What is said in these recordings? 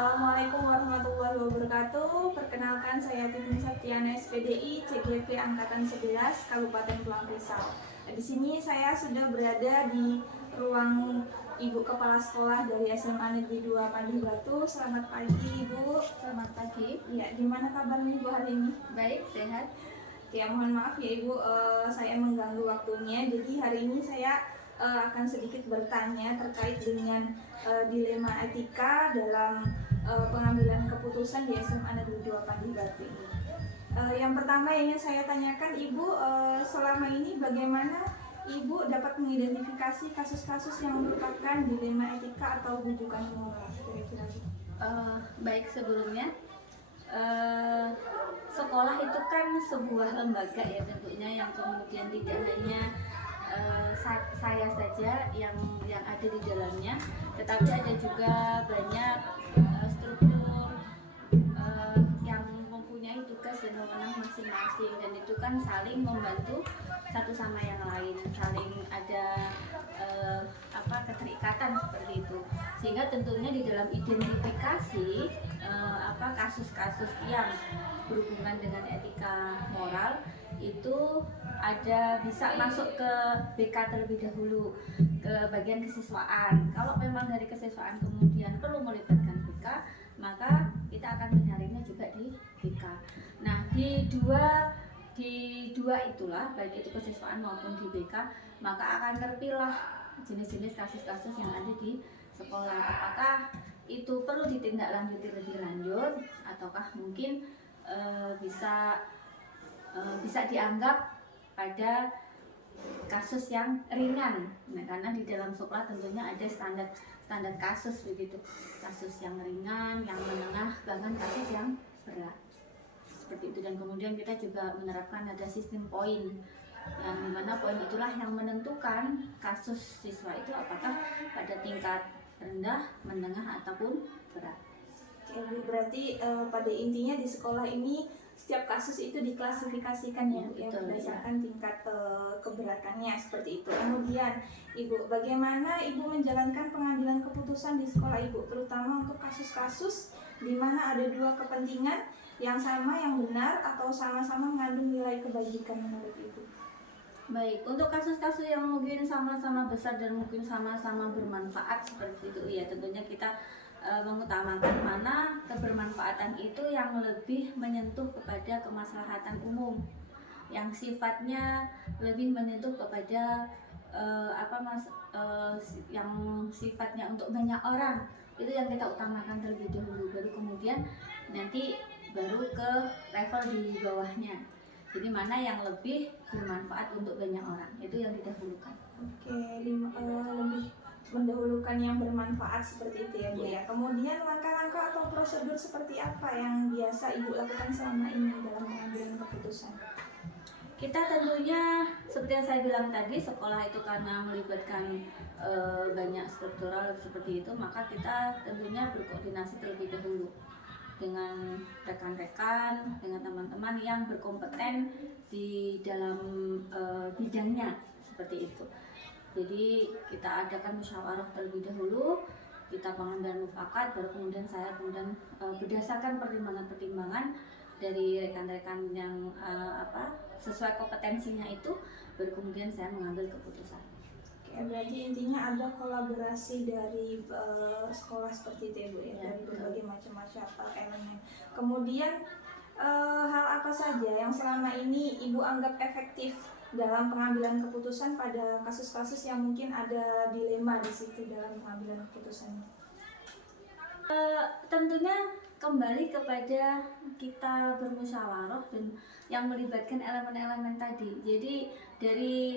Assalamualaikum warahmatullahi wabarakatuh. Perkenalkan, saya Titin Septiana SPDI CGP Angkatan 11 Kabupaten Pulang Pisau. Di sini saya sudah berada di ruang Ibu Kepala Sekolah dari SMA Negeri 2 Pandi Batu. Selamat pagi Ibu. Selamat pagi. Ya, gimana kabarnya Ibu hari ini? Baik, sehat. Ya, mohon maaf ya Ibu, saya mengganggu waktunya. Jadi hari ini saya akan sedikit bertanya terkait dengan dilema etika dalam pengambilan keputusan di SMA Negeri 2 Pandi Batu ini. Yang pertama yang ingin saya tanyakan Ibu, selama ini bagaimana Ibu dapat mengidentifikasi kasus-kasus yang merupakan dilema etika atau rujukan moral kira-kira? Baik, sebelumnya sekolah itu kan sebuah lembaga ya tentunya, yang kemudian tidak hanya saya saja yang ada di dalamnya, tetapi ada juga banyak struktur yang mempunyai tugas dan wewenang masing-masing, dan itu kan saling membantu satu sama yang lain, saling ada keterikatan seperti itu, sehingga tentunya di dalam identifikasi kasus-kasus yang berhubungan dengan etika moral itu ada bisa masuk ke BK terlebih dahulu, ke bagian kesiswaan. Kalau memang dari kesiswaan kemudian perlu melibatkan BK, maka kita akan mencarinya juga di BK. Nah, di dua itulah, baik itu kesiswaan maupun di BK, maka akan terpilah jenis-jenis kasus-kasus yang ada di sekolah. Apakah itu perlu ditindaklanjuti lebih lanjut, ataukah mungkin bisa dianggap pada kasus yang ringan. Nah, karena di dalam sekolah tentunya ada standar kasus begitu, kasus yang ringan, yang menengah, bahkan kasus yang berat seperti itu. Dan kemudian kita juga menerapkan ada sistem poin, yang dimana poin itulah yang menentukan kasus siswa itu apakah pada tingkat rendah, menengah, ataupun berat. Oke, Bu, berarti pada intinya di sekolah ini setiap kasus itu diklasifikasikan ya, Bu, ya, berdasarkan tingkat keberatannya seperti itu. Kemudian Ibu, bagaimana Ibu menjalankan pengambilan keputusan di sekolah Ibu, terutama untuk kasus-kasus di mana ada dua kepentingan yang sama, yang benar, atau sama-sama mengandung nilai kebajikan menurut Ibu? Baik, untuk kasus-kasus yang mungkin sama-sama besar dan mungkin sama-sama bermanfaat seperti itu, ya tentunya kita mengutamakan mana kebermanfaatan itu yang lebih menyentuh kepada kemaslahatan umum, yang sifatnya lebih menyentuh kepada yang sifatnya untuk banyak orang, itu yang kita utamakan terlebih dahulu, baru kemudian nanti baru ke level di bawahnya. Jadi mana yang lebih bermanfaat untuk banyak orang, itu yang didahulukan. Oke, lebih mendahulukan yang bermanfaat seperti itu ya Bu ya. Kemudian langkah-langkah atau prosedur seperti apa yang biasa Ibu lakukan selama ini dalam pengambilan keputusan? Kita tentunya seperti yang saya bilang tadi, sekolah itu karena melibatkan banyak struktural seperti itu, maka kita tentunya berkoordinasi terlebih dahulu dengan rekan-rekan, dengan teman-teman yang berkompeten di dalam bidangnya seperti itu. Jadi kita adakan musyawarah terlebih dahulu, kita pengambilan mufakat, baru kemudian saya berdasarkan pertimbangan-pertimbangan dari rekan-rekan yang sesuai kompetensinya itu, baru kemudian saya mengambil keputusan. Oke, berarti intinya ada kolaborasi dari sekolah seperti itu ya Bu ya, dari berbagai macam elemen. Kemudian hal apa saja yang selama ini Ibu anggap efektif dalam pengambilan keputusan pada kasus-kasus yang mungkin ada dilema di situ dalam pengambilan keputusan? Tentunya kembali kepada kita bermusyawarah dan yang melibatkan elemen-elemen tadi. Jadi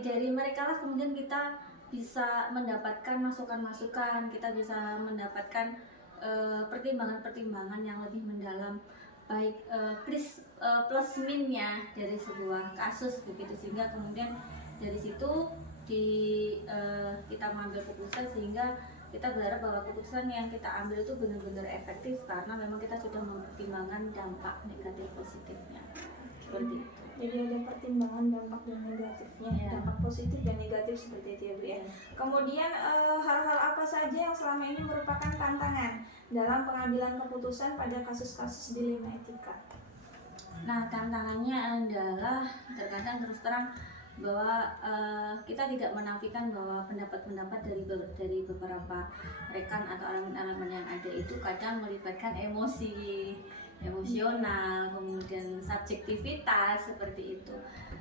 dari mereka lah kemudian kita bisa mendapatkan masukan-masukan, kita bisa mendapatkan pertimbangan-pertimbangan yang lebih mendalam, baik plus minnya dari sebuah kasus begitu, sehingga kemudian dari situ kita mengambil keputusan, sehingga kita berharap bahwa keputusan yang kita ambil itu benar-benar efektif karena memang kita sudah mempertimbangkan dampak negatif positifnya seperti itu. Jadi ada pertimbangan dampak dan negatifnya, Iya. dampak positif dan negatif seperti itu ya Bu ya. Kemudian hal-hal apa saja yang selama ini merupakan tantangan dalam pengambilan keputusan pada kasus-kasus dilema etika? Nah, tantangannya adalah terkadang terus terang bahwa kita tidak menafikan bahwa pendapat-pendapat dari beberapa rekan atau elemen-elemen yang ada itu kadang melibatkan emosional, kemudian subjektivitas seperti itu.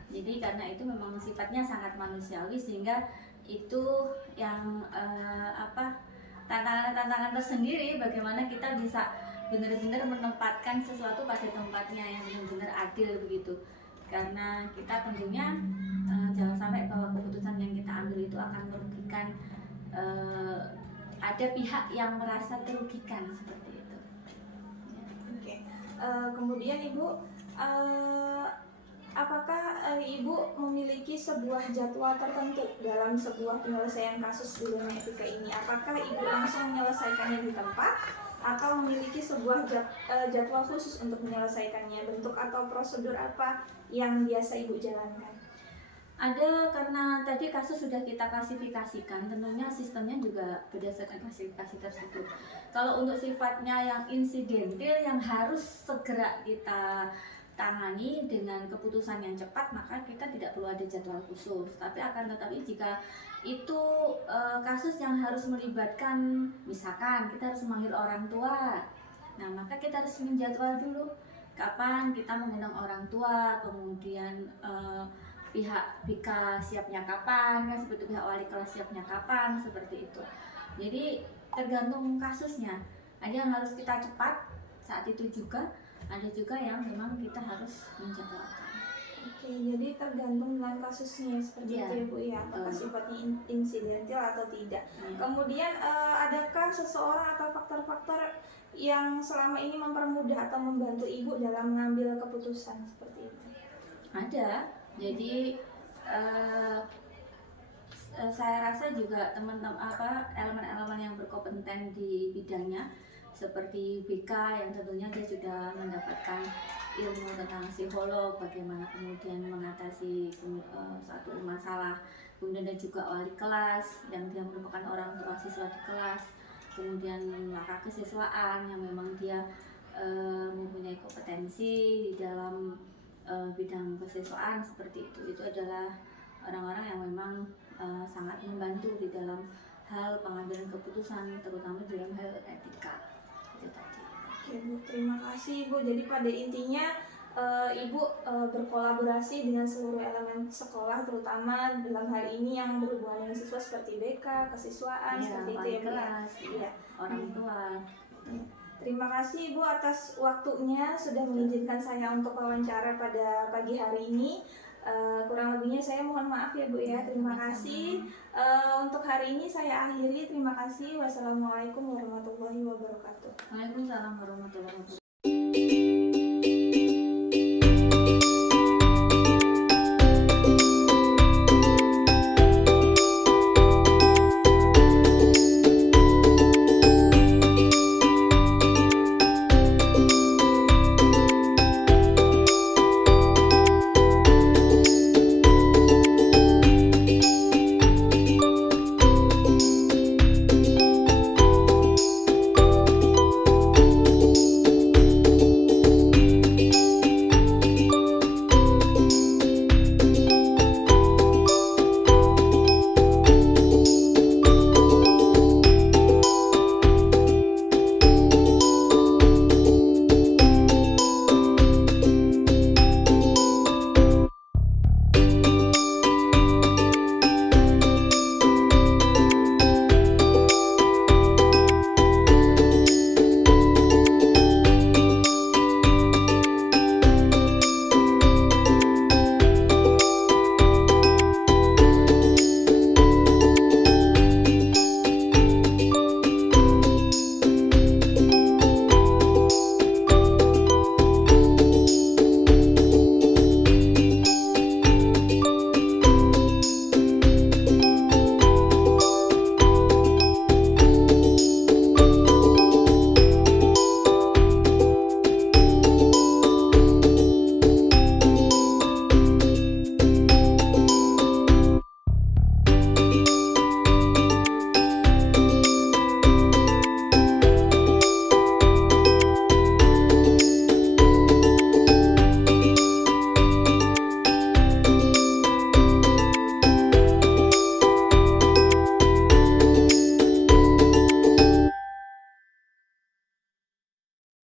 Jadi karena itu memang sifatnya sangat manusiawi, sehingga itu yang tantangan tersendiri bagaimana kita bisa benar-benar menempatkan sesuatu pada tempatnya yang benar-benar adil begitu. Karena kita tentunya jangan sampai bahwa keputusan yang kita ambil itu akan merugikan, ada pihak yang merasa terugikan seperti itu. Oke. Kemudian Ibu, apakah Ibu memiliki sebuah jadwal tertentu dalam sebuah penyelesaian kasus dilema etika ini? Apakah Ibu langsung menyelesaikannya di tempat atau memiliki sebuah jadwal khusus untuk menyelesaikannya? Bentuk atau prosedur apa yang biasa Ibu jalankan? Ada, karena tadi kasus sudah kita klasifikasikan, tentunya sistemnya juga berdasarkan klasifikasi tersebut. Kalau untuk sifatnya yang insidentil yang harus segera kita tangani dengan keputusan yang cepat, maka kita tidak perlu ada jadwal khusus. Tapi akan tetapi jika itu kasus yang harus melibatkan, misalkan kita harus memanggil orang tua, nah maka kita harus menjadwal dulu kapan kita mengundang orang tua, kemudian pihak BK siapnya kapan, kan seperti pihak wali kelas siapnya kapan, seperti itu. Jadi tergantung kasusnya. Ada yang harus kita cepat saat itu juga, ada juga yang memang kita harus menjadwalkan. Oke, jadi tergantung dengan kasusnya seperti itu ya Bu ya, apakah sifatnya insidental atau tidak. Kemudian adakah seseorang atau faktor-faktor yang selama ini mempermudah atau membantu Ibu dalam mengambil keputusan seperti itu? Ada. Jadi saya rasa juga teman-teman elemen-elemen yang berkompeten di bidangnya seperti BK yang tentunya dia sudah mendapatkan ilmu tentang psikolog, bagaimana kemudian mengatasi suatu masalah, kemudian dan juga wali kelas yang dia merupakan orang tua siswa di kelas, kemudian maka kesiswaan yang memang dia mempunyai kompetensi di dalam bidang kesiswaan seperti itu adalah orang-orang yang memang sangat membantu di dalam hal pengambilan keputusan, terutama dalam hal etika itu tadi. Oke Bu, terima kasih Bu. Jadi pada intinya Ibu berkolaborasi dengan seluruh elemen sekolah, terutama dalam hal ini yang berhubungan dengan siswa seperti BK, kesiswaan, seperti itu ya Bu ya. Iya, orang tua. Terima kasih Ibu atas waktunya sudah mengizinkan saya untuk wawancara pada pagi hari ini. Kurang lebihnya saya mohon maaf ya Bu ya. Terima kasih. Untuk hari ini saya akhiri. Terima kasih. Wassalamualaikum warahmatullahi wabarakatuh. Waalaikumsalam warahmatullahi wabarakatuh.